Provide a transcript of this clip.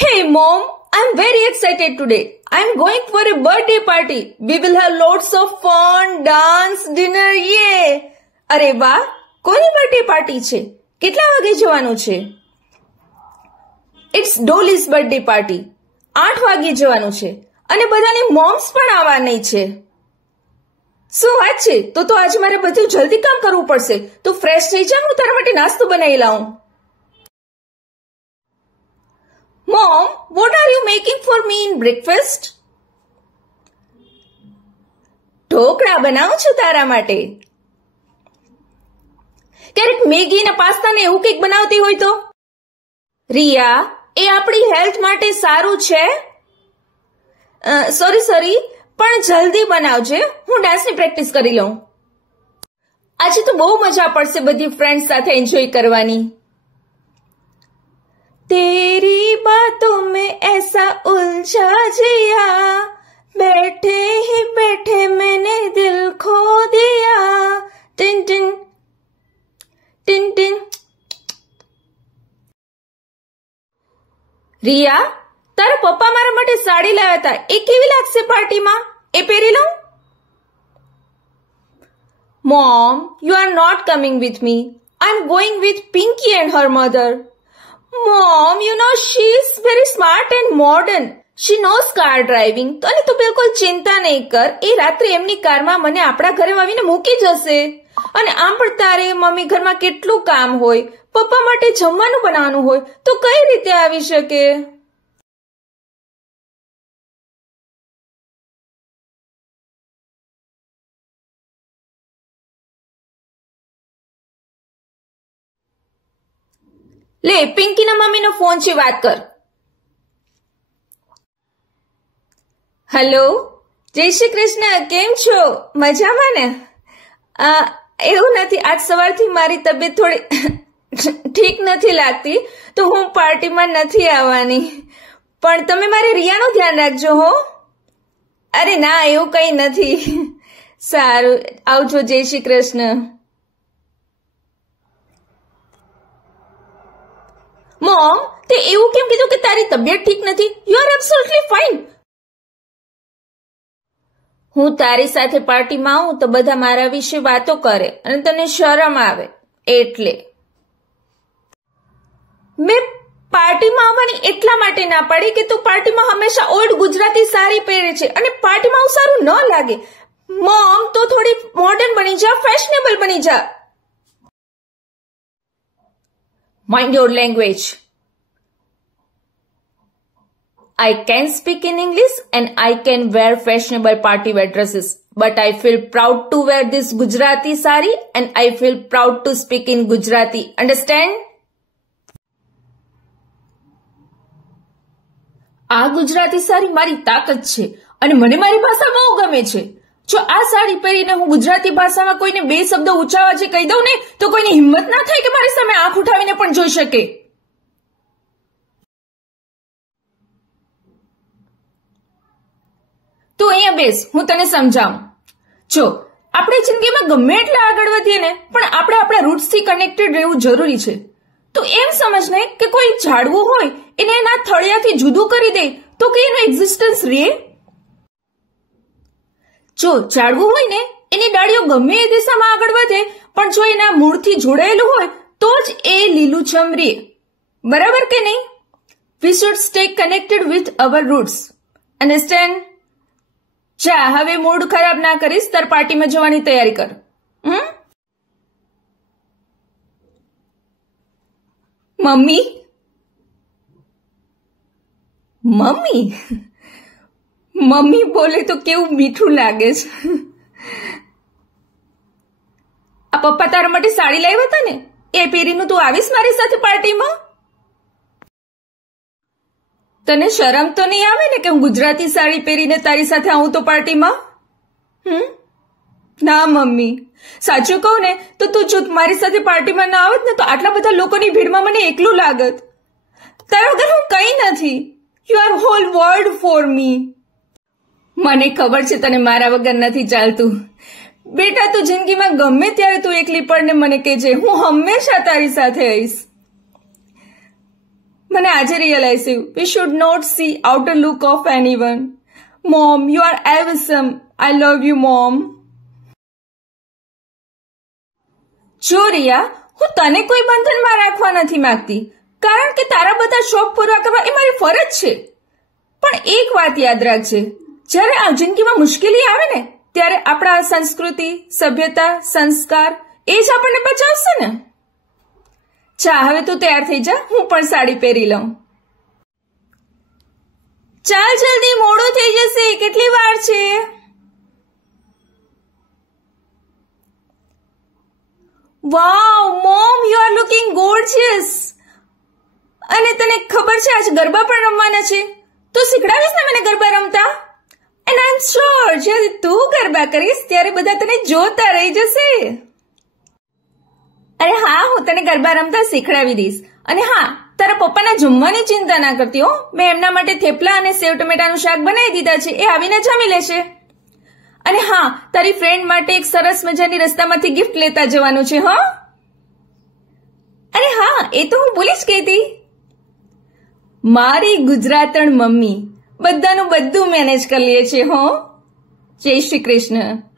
Hey mom, I'm very excited today. I'm going for a birthday party. We will have lots of fun, dance, dinner, yeah. અરે વાહ, કોની birthday party છે? કેટલા વાગે જવાનું છે? It's Dolly's birthday party. 8 વાગે જવાનું છે અને બધાની મોમ્સ પણ આવવાની છે. શું વાત છે? તો આજે મારે બધું જલ્દી કામ કરવું પડશે. તો ફ્રેશ થઈ જા, હું તારા માટે નાસ્તો બનાવી લાવું. Mom, what are you making for me in breakfast? Dhokla બનાવું છું તારા માટે. ક્યારેક મેગી ને પાસ્તા ને એવું કંઈક બનાવતી હોય તો? રિયા, એ આપણી હેલ્થ માટે સારું છે? સોરી, પણ જલ્દી બનાવજે, હું ડાન્સની પ્રેક્ટિસ કરી લઉં. આજે તો બહુ મજા પડશે બધી ફ્રેન્ડ્સ સાથે એન્જોય કરવાની. तेरी बातों में ऐसा उलझा जिया, बैठे ही बैठे मैंने दिल खो दिया. टिन टिन टिन टिन. રિયા, તારા પપ્પા મારા માટે સાડી લાવ્યા હતા, એ કેવી લાગશે પાર્ટીમાં? એ પહેરી લઉં? Mom, you are not coming with me. I'm going with Pinky and her mother. Mom, you know she is very smart and modern. She knows car driving. તો અને તું બિલકુલ ચિંતા નહીં કર. એ રાત્રે એમની કારમાં મને આપણા ઘરે આવીને મૂકી જશે. અને આમ પણ તારે મમ્મી ઘરમાં કેટલું કામ હોય, પપ્પા માટે જમવાનું બનાવવાનું હોય, તો કઈ રીતે આવી શકે? લે, પિંકીના મમ્મીનો ફોન છે, વાત કર. હેલો, જય શ્રી કૃષ્ણ, કેમ છો? મજામાં ને? એવું નથી, આજ સવારથી મારી તબિયત થોડી ઠીક નથી લાગતી, તો હું પાર્ટીમાં નથી આવવાની. પણ તમે મારે રિયાનું ધ્યાન રાખજો હો. અરે ના, એવું કંઈ નથી. સારું, આવજો, જય શ્રી કૃષ્ણ. મોમ, તે એવું કેમ કીધું કે તારી તબિયત ઠીક નથી? You are absolutely fine. હું તારી સાથે પાર્ટીમાં આવું તો બધા મારા વિશે વાતો કરે અને તને શરમ આવે, એટલે. મેં પાર્ટીમાં આવવાની એટલા માટે ના પાડી કે તું પાર્ટીમાં હંમેશા ઓલ્ડ ગુજરાતી સાડી પહેરે છે અને પાર્ટીમાં આવું સારું ન લાગે. મોમ, તો થોડી મોડર્ન બની જા, ફેશનેબલ બની જા. Mind your language. I can speak in English and I can wear fashionable party wear dresses. But I feel proud to wear this Gujarati sari and I feel proud to speak in Gujarati. Understand? આ ગુજરાતી સાડી મારી તાકાત છે અને મને મારી ભાષા બહુ ગમે છે. જો આ સાડી પહેરીને હું ગુજરાતી ભાષામાં કોઈને બે શબ્દ ઊંચા અવાજે કહી દઉં ને, તો કોઈની હિંમત ના થાય કે મારી સામે આંખ ઉઠાવીને પણ જોઈ શકે. તું અહીંયા બેસ, હું તને સમજાવું. જો આપણે જિંદગીમાં ગમે એટલા આગળ વધીએ ને, પણ આપણે આપણા રૂટ્સથી કનેક્ટેડ રહેવું જરૂરી છે. તો એમ સમજને કે કોઈ ઝાડવું હોય એને એના થળિયાથી જુદું કરી દે તો કે એનું એક્ઝિસ્ટન્સ રહે? જો ઝાડવું હોય ને, એની ડાળીઓ ગમે એ દિશામાં આગળ વધે, પણ જો એના મૂળથી જોડાયેલું હોય તો જ એ લીલુંછમ રહે. બરાબર કે નહીં? We should stay connected with our roots. Understand? જા, હવે મૂડ ખરાબ ના કરીશ, તાર પાર્ટીમાં જવાની તૈયારી કર. મમ્મી મમ્મી બોલે તો કેવું મીઠું લાગે છે. આ પપ્પા તારા માટે સાડી લાવ્યા હતા ને, એ પહેરીને તું આવીશ મારી સાથે પાર્ટીમાં? તને શરમ તો નહીં આવે ને કે હું ગુજરાતી સાડી પહેરીને તારી સાથે આવું તો પાર્ટીમાં? ના મમ્મી, સાચું કહું ને તો તું જો મારી સાથે પાર્ટીમાં ના આવત ને તો આટલા બધા લોકોની ભીડમાં મને એકલું લાગત. તારા વગર હું કઈ નથી. You are whole world for me. મને ખબર છે તને મારા વગર નથી ચાલતું. બેટા, તું જિંદગીમાં ગમે ત્યારે તું એકલી પડને મને કહેજે, હું હંમેશા તારી સાથે આવીશ. મને આજે રિયલાઇઝ થયું, we should not see outer look of anyone. Mom, you are awesome. I love you, Mom. જો રિયા, હું તને કોઈ બંધનમાં રાખવા નથી માંગતી, કારણ કે તારા બધા શોખ પૂરા કરવા એ મારી ફરજ છે. પણ એક વાત યાદ રાખજે, જ્યારે આ જિંદગીમાં મુશ્કેલી આવે ને, ત્યારે આપણા સંસ્કૃતિ, સભ્યતા, સંસ્કાર એ જ આપણને બચાવશે ને. ચા, હવે તું તૈયાર થઈ જા, હું પણ સાડી પહેરી લઉં. ચાલ જલ્દી, મોડું થઈ જશે, કેટલી વાર છે? Wow mom, you are looking gorgeous. અને તને ખબર છે આજ ગરબા પણ રમવાના છે? તું શીખડાવીશ ને મને ગરબા રમતા? એન્ડ આઈ એમ શ્યોર જ્યારે તું ગરબા કરીશ ત્યારે બધા તને જોતા રહી જશે. અરે હા, હું તને ગરબા રમતા શીખડાવી દઈશ. અને હા, તારા પપ્પાના જમવાની ચિંતા ના કરતી હો. મેં એમના માટે થેપલા અને સેવ ટમેટાનું શાક બનાવી દીધા છે, એ આવીને જમી લેશે. અને હા, તારી ફ્રેન્ડ માટે એક સરસ મજાની રસ્તામાંથી ગિફ્ટ લેતા જવાનું છે. હો, અરે હા, એ તો હું ભૂલી જ ગઈ હતી. મારી ગુજરાતણ મમ્મી બધાનું બધું મેનેજ કરી લે છે. હો, જય શ્રી કૃષ્ણ.